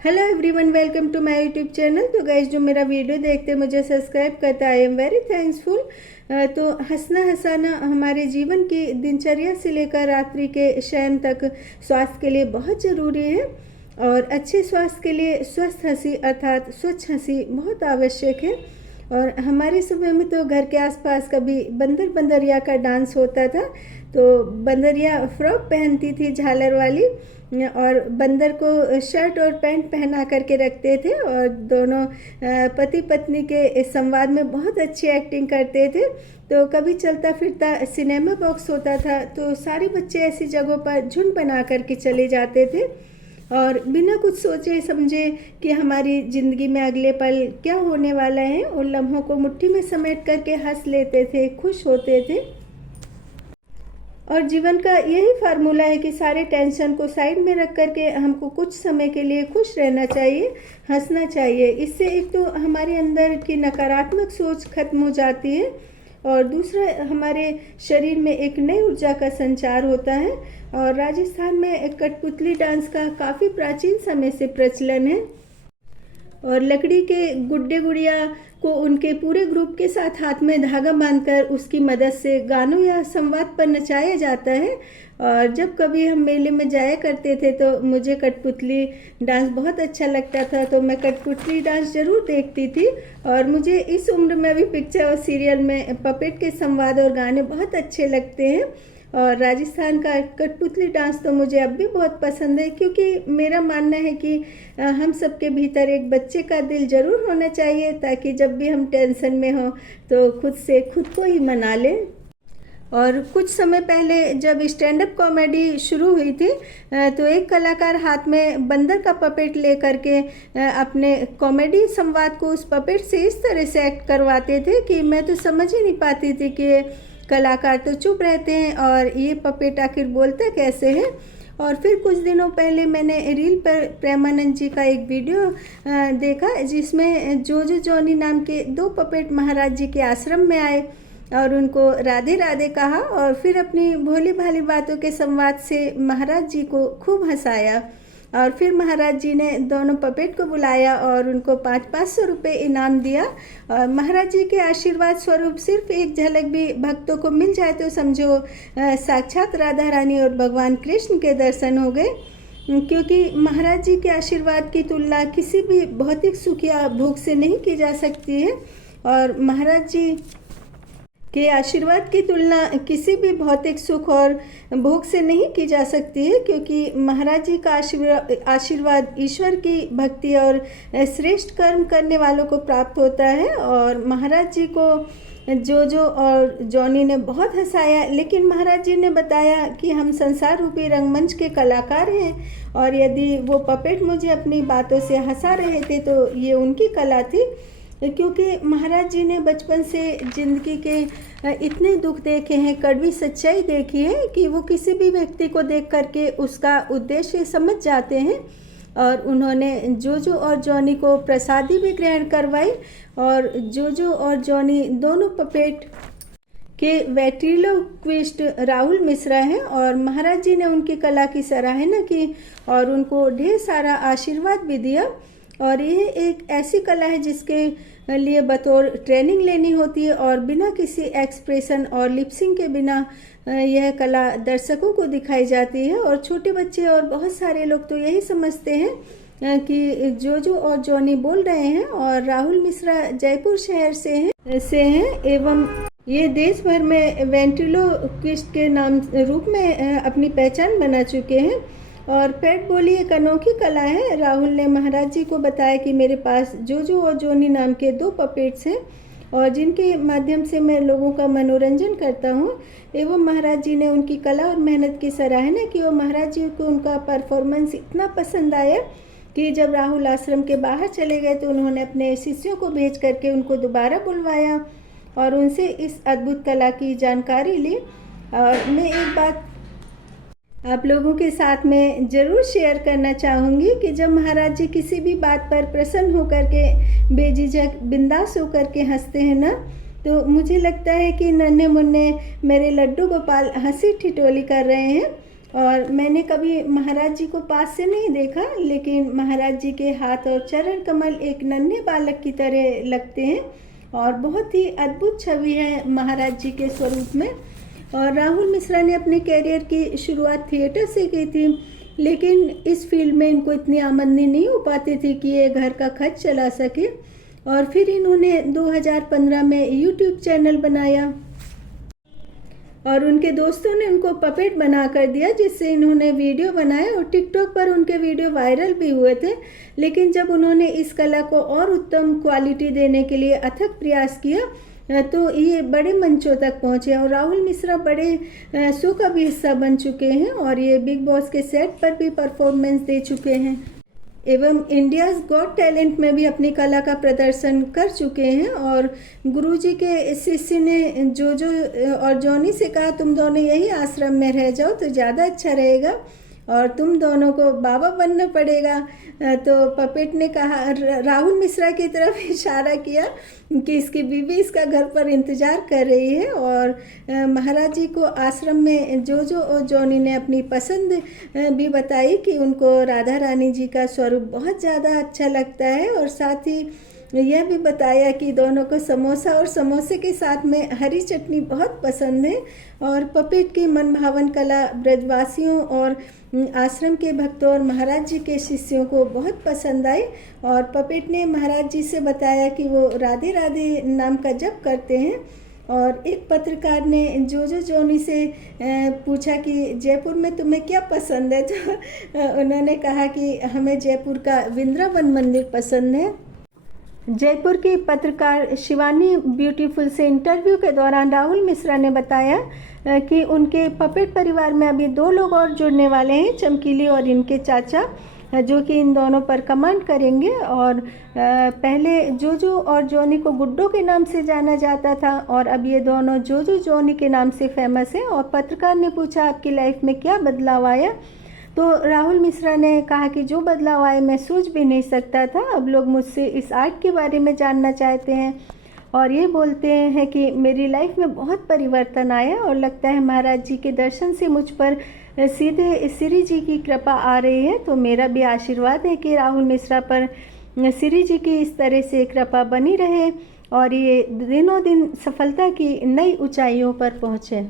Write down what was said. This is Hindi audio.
Hello everyone, welcome to my YouTube channel. तो गाइस, जो मेरा वीडियो देखते हैं, मुझे सब्सक्राइब करता है, आई एम वेरी थैंक्सफुल। तो हंसना हंसाना हमारे जीवन की दिनचर्या से लेकर रात्रि के शयन तक स्वास्थ्य के लिए बहुत ज़रूरी है। और अच्छे स्वास्थ्य के लिए स्वस्थ हंसी अर्थात स्वच्छ हंसी बहुत आवश्यक है। और हमारे समय में तो घर के आसपास कभी बंदर बंदरिया का डांस होता था। तो बंदरिया फ्रॉक पहनती थी झालर वाली, और बंदर को शर्ट और पैंट पहना करके रखते थे, और दोनों पति पत्नी के संवाद में बहुत अच्छी एक्टिंग करते थे। तो कभी चलता फिरता सिनेमा बॉक्स होता था, तो सारे बच्चे ऐसी जगहों पर झुंड बना करके चले जाते थे, और बिना कुछ सोचे समझे कि हमारी ज़िंदगी में अगले पल क्या होने वाला है, उन लम्हों को मुट्ठी में समेट करके हंस लेते थे, खुश होते थे। और जीवन का यही फार्मूला है कि सारे टेंशन को साइड में रख करके हमको कुछ समय के लिए खुश रहना चाहिए, हंसना चाहिए। इससे एक तो हमारे अंदर की नकारात्मक सोच खत्म हो जाती है, और दूसरा हमारे शरीर में एक नई ऊर्जा का संचार होता है। और राजस्थान में कठपुतली डांस का काफ़ी प्राचीन समय से प्रचलन है, और लकड़ी के गुड्डे गुड़िया को उनके पूरे ग्रुप के साथ हाथ में धागा बांधकर उसकी मदद से गानों या संवाद पर नचाया जाता है। और जब कभी हम मेले में जाया करते थे तो मुझे कठपुतली डांस बहुत अच्छा लगता था, तो मैं कठपुतली डांस ज़रूर देखती थी। और मुझे इस उम्र में भी पिक्चर और सीरियल में पपेट के संवाद और गाने बहुत अच्छे लगते हैं। और राजस्थान का कठपुतली डांस तो मुझे अब भी बहुत पसंद है, क्योंकि मेरा मानना है कि हम सबके भीतर एक बच्चे का दिल ज़रूर होना चाहिए, ताकि जब भी हम टेंशन में हों तो खुद से खुद को ही मना लें। और कुछ समय पहले जब स्टैंड अप कॉमेडी शुरू हुई थी, तो एक कलाकार हाथ में बंदर का पपेट ले करके अपने कॉमेडी संवाद को उस पपेट से इस तरह से एक्ट करवाते थे कि मैं तो समझ ही नहीं पाती थी कि कलाकार तो चुप रहते हैं और ये पपेट आखिर बोलते कैसे हैं। और फिर कुछ दिनों पहले मैंने रील पर प्रेमानंद जी का एक वीडियो देखा, जिसमें जोजो जॉनी नाम के दो पपेट महाराज जी के आश्रम में आए और उनको राधे राधे कहा, और फिर अपनी भोली भाली बातों के संवाद से महाराज जी को खूब हंसाया। और फिर महाराज जी ने दोनों पपेट को बुलाया और उनको 500-500 रुपये इनाम दिया। और महाराज जी के आशीर्वाद स्वरूप सिर्फ एक झलक भी भक्तों को मिल जाए तो समझो साक्षात राधा रानी और भगवान कृष्ण के दर्शन हो गए। क्योंकि महाराज जी के आशीर्वाद की तुलना किसी भी भौतिक सुख या भोग से नहीं की जा सकती है, और महाराज जी के आशीर्वाद की तुलना किसी भी भौतिक सुख और भोग से नहीं की जा सकती है, क्योंकि महाराज जी का आशीर्वाद ईश्वर की भक्ति और श्रेष्ठ कर्म करने वालों को प्राप्त होता है। और महाराज जी को जोजो और जॉनी ने बहुत हंसाया, लेकिन महाराज जी ने बताया कि हम संसार रूपी रंगमंच के कलाकार हैं, और यदि वो पपेट मुझे अपनी बातों से हंसा रहे थे तो ये उनकी कला थी। क्योंकि महाराज जी ने बचपन से ज़िंदगी के इतने दुख देखे हैं, कड़वी सच्चाई देखी है कि वो किसी भी व्यक्ति को देख करके उसका उद्देश्य समझ जाते हैं। और उन्होंने जोजो और जॉनी को प्रसादी भी ग्रहण करवाई, और जोजो और जॉनी दोनों पपेट के वेट्रिलोक्विस्ट राहुल मिश्रा हैं, और महाराज जी ने उनकी कला की सराहना की और उनको ढेर सारा आशीर्वाद भी दिया। और यह एक ऐसी कला है जिसके लिए बतौर ट्रेनिंग लेनी होती है, और बिना किसी एक्सप्रेशन और लिपसिंग के बिना यह कला दर्शकों को दिखाई जाती है। और छोटे बच्चे और बहुत सारे लोग तो यही समझते हैं कि जोजो और जॉनी बोल रहे हैं, और राहुल मिश्रा जयपुर शहर से हैं एवं ये देश भर में वेंट्रिलोक्विस्ट के नाम रूप में अपनी पहचान बना चुके हैं। और पेट बोली एक अनोखी कला है। राहुल ने महाराज जी को बताया कि मेरे पास जोजो और जॉनी नाम के दो पपेट्स हैं, और जिनके माध्यम से मैं लोगों का मनोरंजन करता हूँ। एवं महाराज जी ने उनकी कला और मेहनत की सराहना की, और महाराज जी को उनका परफॉर्मेंस इतना पसंद आया कि जब राहुल आश्रम के बाहर चले गए तो उन्होंने अपने शिष्यों को भेज करके उनको दोबारा बुलवाया और उनसे इस अद्भुत कला की जानकारी ली। और मैं एक बात आप लोगों के साथ में ज़रूर शेयर करना चाहूँगी कि जब महाराज जी किसी भी बात पर प्रसन्न होकर के बेझिझक बिंदास होकर के हंसते हैं ना, तो मुझे लगता है कि नन्हे मुन्ने मेरे लड्डू गोपाल हंसी ठिठोली कर रहे हैं। और मैंने कभी महाराज जी को पास से नहीं देखा, लेकिन महाराज जी के हाथ और चरण कमल एक नन्हे बालक की तरह लगते हैं और बहुत ही अद्भुत छवि है महाराज जी के स्वरूप में। और राहुल मिश्रा ने अपने कैरियर की शुरुआत थिएटर से की थी, लेकिन इस फील्ड में इनको इतनी आमदनी नहीं हो पाती थी कि ये घर का खर्च चला सके। और फिर इन्होंने 2015 में यूट्यूब चैनल बनाया और उनके दोस्तों ने उनको पपेट बना कर दिया, जिससे इन्होंने वीडियो बनाए और टिकटॉक पर उनके वीडियो वायरल भी हुए थे। लेकिन जब उन्होंने इस कला को और उत्तम क्वालिटी देने के लिए अथक प्रयास किया तो ये बड़े मंचों तक पहुंचे और राहुल मिश्रा बड़े शो का भी हिस्सा बन चुके हैं और ये बिग बॉस के सेट पर भी परफॉर्मेंस दे चुके हैं एवं इंडियाज़ गॉट टैलेंट में भी अपनी कला का प्रदर्शन कर चुके हैं। और गुरुजी के शिष्य ने जो और जॉनी से कहा तुम दोनों यही आश्रम में रह जाओ तो ज़्यादा अच्छा रहेगा और तुम दोनों को बाबा बनना पड़ेगा। तो पपेट ने कहा, राहुल मिश्रा की तरफ इशारा किया कि इसकी बीवी इसका घर पर इंतज़ार कर रही है। और महाराज जी को आश्रम में जो और जॉनी ने अपनी पसंद भी बताई कि उनको राधा रानी जी का स्वरूप बहुत ज़्यादा अच्छा लगता है और साथ ही यह भी बताया कि दोनों को समोसा और समोसे के साथ में हरी चटनी बहुत पसंद है। और पपेट की मनभावन कला ब्रजवासियों और आश्रम के भक्तों और महाराज जी के शिष्यों को बहुत पसंद आई। और पपेट ने महाराज जी से बताया कि वो राधे राधे नाम का जप करते हैं। और एक पत्रकार ने जो जॉनी से पूछा कि जयपुर में तुम्हें क्या पसंद है, तो उन्होंने कहा कि हमें जयपुर का वृंदावन मंदिर पसंद है। जयपुर की पत्रकार शिवानी ब्यूटीफुल से इंटरव्यू के दौरान राहुल मिश्रा ने बताया कि उनके पपेट परिवार में अभी 2 लोग और जुड़ने वाले हैं, चमकीली और इनके चाचा, जो कि इन दोनों पर कमांड करेंगे। और पहले जोजो और जॉनी को गुड्डो के नाम से जाना जाता था और अब ये दोनों जोजो जॉनी के नाम से फेमस हैं। और पत्रकार ने पूछा आपकी लाइफ में क्या बदलाव आया, तो राहुल मिश्रा ने कहा कि जो बदलाव आए मैं सोच भी नहीं सकता था। अब लोग मुझसे इस आर्ट के बारे में जानना चाहते हैं और ये बोलते हैं कि मेरी लाइफ में बहुत परिवर्तन आया और लगता है महाराज जी के दर्शन से मुझ पर सीधे श्री जी की कृपा आ रही है। तो मेरा भी आशीर्वाद है कि राहुल मिश्रा पर श्री जी की इस तरह से कृपा बनी रहे और ये दिनों दिन सफलता की नई ऊंचाइयों पर पहुँचे।